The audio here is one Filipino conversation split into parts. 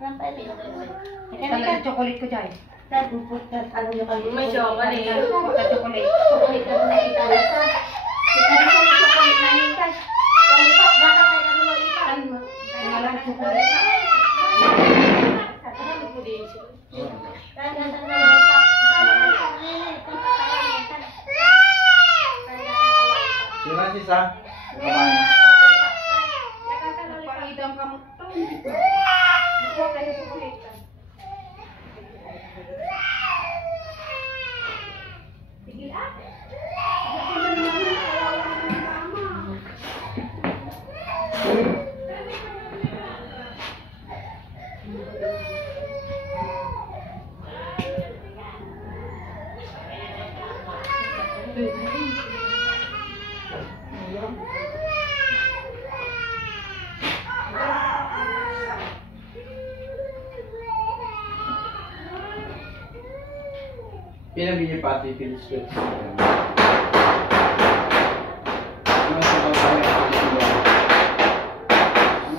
Ang chocolate ko dyan. May chocolate. Chocolate. Sino si Sa? Kamana. Pangidang ka mo. Pinabili pati Phil's Pets.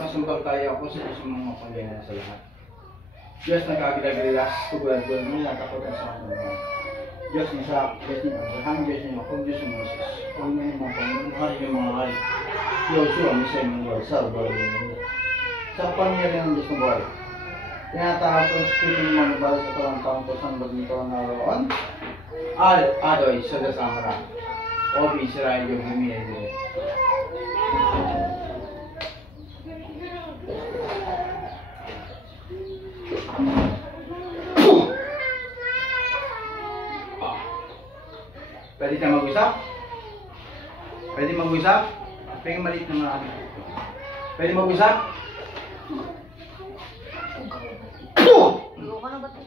Sumbang tayo ako sa Diyos ng mga pangyayan sa lahat. Diyos na kagilagilas, tugulan-tugulan mo, natakotan sa mga Diyos ni Isaac, Diyos ni Abraham, Diyos ni Jacob, Diyos ni Moses. Kung na yung mga Panginoon, hari yung mga hari. Yoshua, Misay, Manuel, Salvador, sa kapangyarihan ng Diyos ng buhay. Tinatawag ko ang Espiritu ng mga nabala sa taong ko sa bagong taon na roon. Adoy, sa Dasamara. Obi, Israel, yung huminay din. Pwede tayo mag-usap? Pwede mag-usap? Pwede maliit na mga amin. Pwede mag-usap?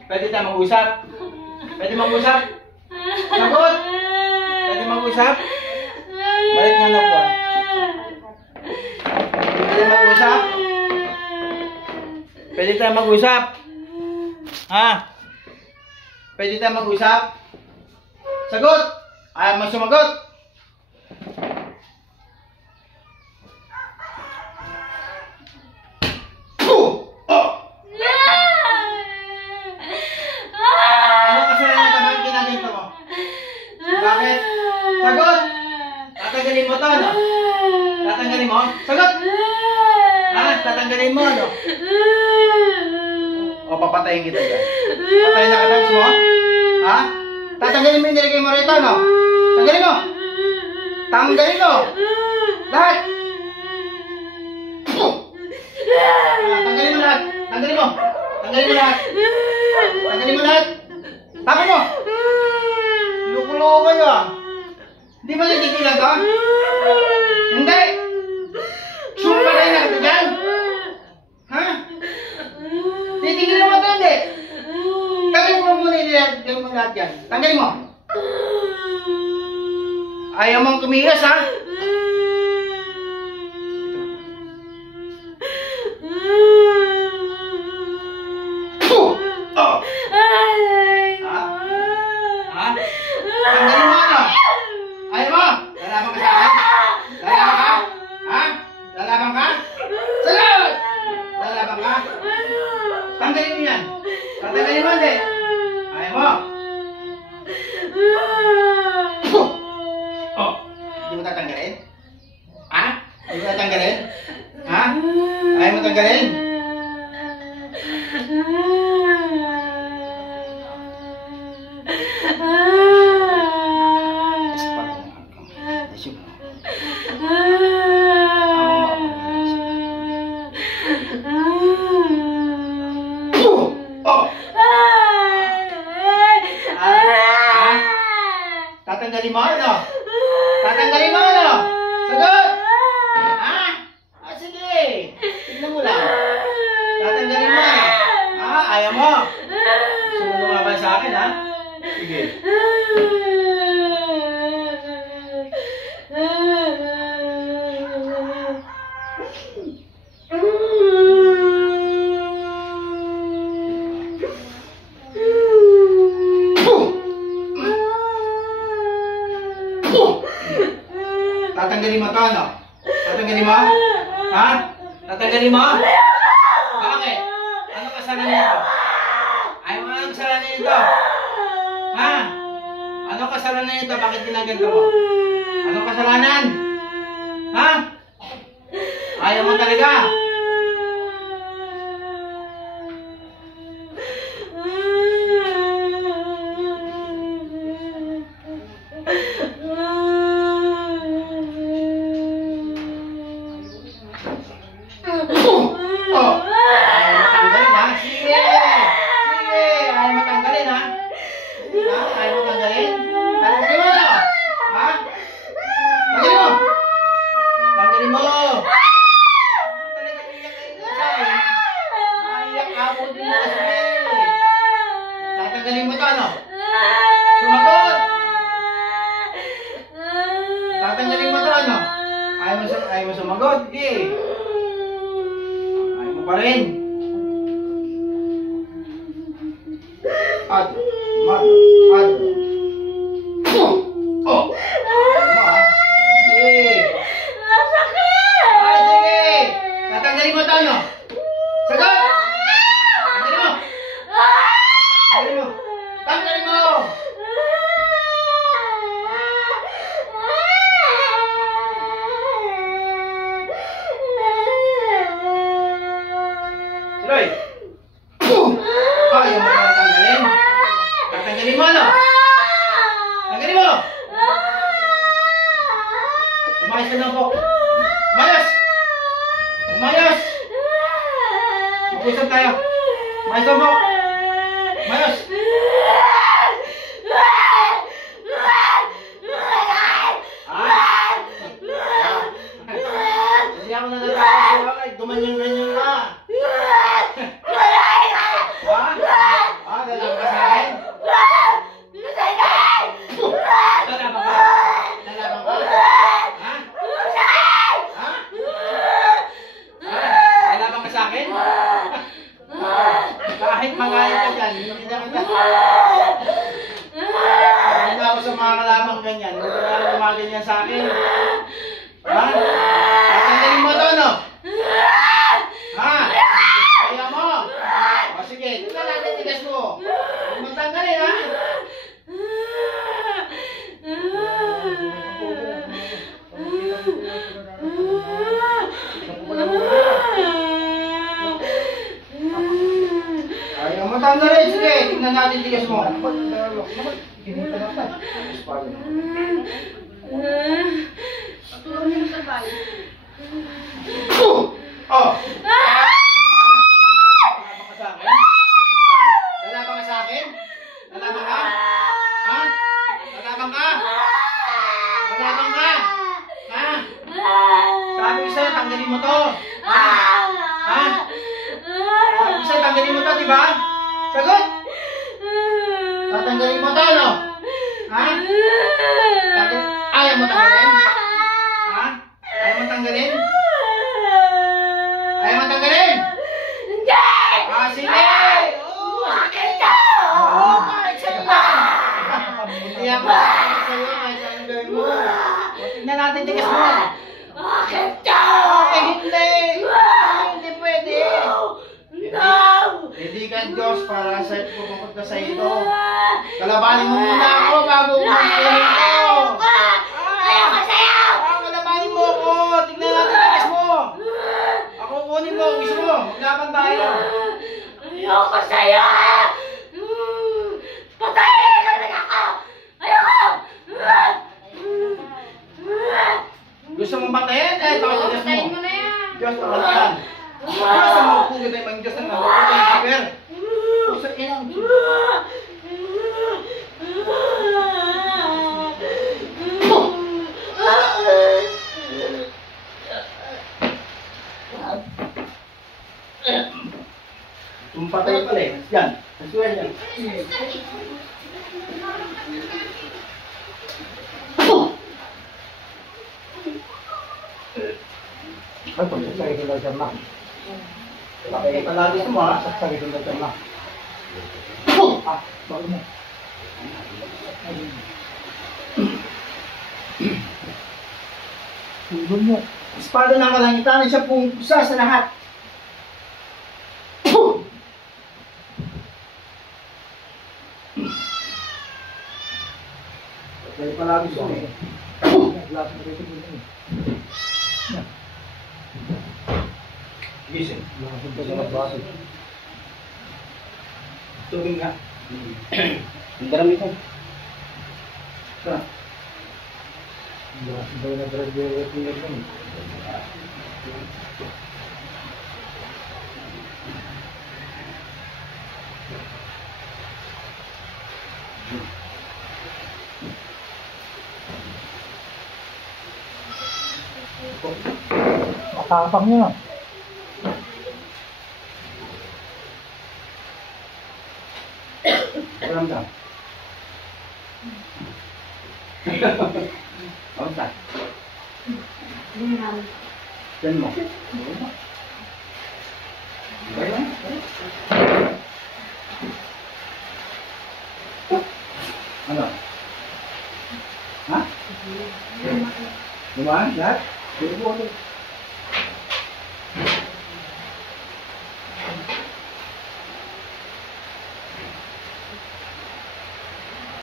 Pwede tayo mag-usap? Pwede mag-usap? Sagot! Pwede mag-usap? Balik nga na po. Pwede mag-usap? Pwede tayo mag-usap? Ha? Pwede tayo mag-usap? Sagot! Ayaw mo sumagot? Ano kasalanan ka? Bakit ginaganta mo? Bakit? Sagot! Tatanggalin mo to, ano? Tatanggalin mo? Sagot! Ha? Tatanggalin mo, ano? O papatayin kita dyan. Patayin na ka mo? Ha? Tatanggalin mo yung nilagay mo rito, no? Tanggalin mo! Tanggalin mo! Lahat! Tanggalin mo lahat! Tanggalin mo! Tanggalin mo lahat! Tanggalin mo lahat! Tapos mo! Lukulo kayo ah! Hindi mo natigilan ka? Hindi! Sumpa kayo na kita dyan! Ha? Titigilan mo ito hindi! Tanggalin mo muna yung lahat yan. Tanggalin mo! Ayaw mong kumilas ha? Oh! Ha? Ha? Tanggalin mo ano? Ayaw mo? Lalaban ka sa akin? Lalaban ka? Ha? Lalaban ka? Sagot! Lalaban ka? Tanggalin mo yan. Tatanggalin mo hindi. Ayaw mo? Oh! Hindi mo tatanggalin? Ha? Hindi mo tatanggalin? Ha? Ayaw mo tanggalin? Tatanggalin mo ano? Tatanggalin mo ano? Sagot! Ha? Ah, sige! Tignan mo lang. Tatanggalin mo ano? Ha? Ayaw mo? Gusto mo lumaban sa akin ha? Sige. Tatanggalin mo ito, ano? Tatanggalin mo? Ha? Tatanggalin mo? Bakit? Ano kasalanan? kasalanan nito? Anong kasalanan nito? Ha? Anong kasalanan nito? Bakit ginaganto mo? Anong kasalanan? Ha? Ayaw mo talaga? Tatanggalin mo to, ano? Sumagot! Tatanggalin mo to, ano? Ayaw mo sumagot? Hindi. Ayaw mo pa rin. Adro. Madro. Adro. Oh! Ayaw mo, ha? Sige. Ay, sige. Tatanggalin mo to, ano? Sagot! Tanggalin mo! Tanggalin mo! Tanggalin mo! Siloy! Ayaw mo pala tanggalin? Tatanggalin mo, ano? Tanggalin mo! Umayos ka na po! Umayos! Umayos! Mag-usap tayo! Umayos na po! Umayos! Hindi ako natatawa sa'yo kahit gumanyan-ganyan ka! Lalaban ka sa akin? Lalaban ka? Lalaban ka? Lalaban ka sa akin? Kahit magalit ka dyan, hindi na kita. Hindi na ako sa mga kalamang ganyan. Hindi na gumaganyan sa akin. Ha? Tatanggalin mo to, no? Ha? Kaya mo? O sige, tingnan natin tigas mo. Huwag mong tanggalin, ha? Ayaw mo tanggalin, sige. Tingnan natin tigas mo. Oh! Lalaban ka sa akin? Lalaban ka? Ha? Lalaban ka? Lalaban ka? Ha? Sabi ko sa'yo, tanggalin mo to. Ha? Ha? Sabi ko sa'yo, tanggalin mo to, diba? Sagot! Tatanggalin mo to, no? Ha? Ayaw mo tanggalin? Ha? Ayaw mo tanggalin? Ayaw mo tanggalin? Hindi! Ah, sige! Akin to! Kahit sa'yo lang! Hindi ako kahit sa'yo, kahit anong gawin mo. Tignan natin tigas mo. Akin to! Okay, hindi! Hindi pwede! No! Hindi ka Diyos para sa pupukot ka sa ito. Kalabanin mo muna ako bago umakunin ko. Ayoko sa'yo! Kalabanin mo ako! Tignan natin tigas mo! Ako kunin mo, gusto mo. Maglaban tayo. Ayoko sa'yo! Patayin ka na ako! Ayoko! Gusto mong patayin? Eh, ito ang tigas mo. Patayin mo na yan. Diyos, ako na yan. Gusto mo pugit tayo mga Diyos na nakuha tayo super. Gusto inang Tumpatay pala eh. Yan. Nasuwa yan. Ay, pagsasari ko lang siya na. Palagi mo ha. Pagsasari ko lang siya na. Bakit mo? Tulog mo. Espada ng kalangitan, siya pong pusa sa lahat. Kaya palagi siya eh. Gising. Tubig nga. Ang dami ko. Saan? Matapang niya. Walang ka. Walang ka. Yan mo. Ayun. Ano? Ha? Lumaan? Lahat? Hindi po ulit.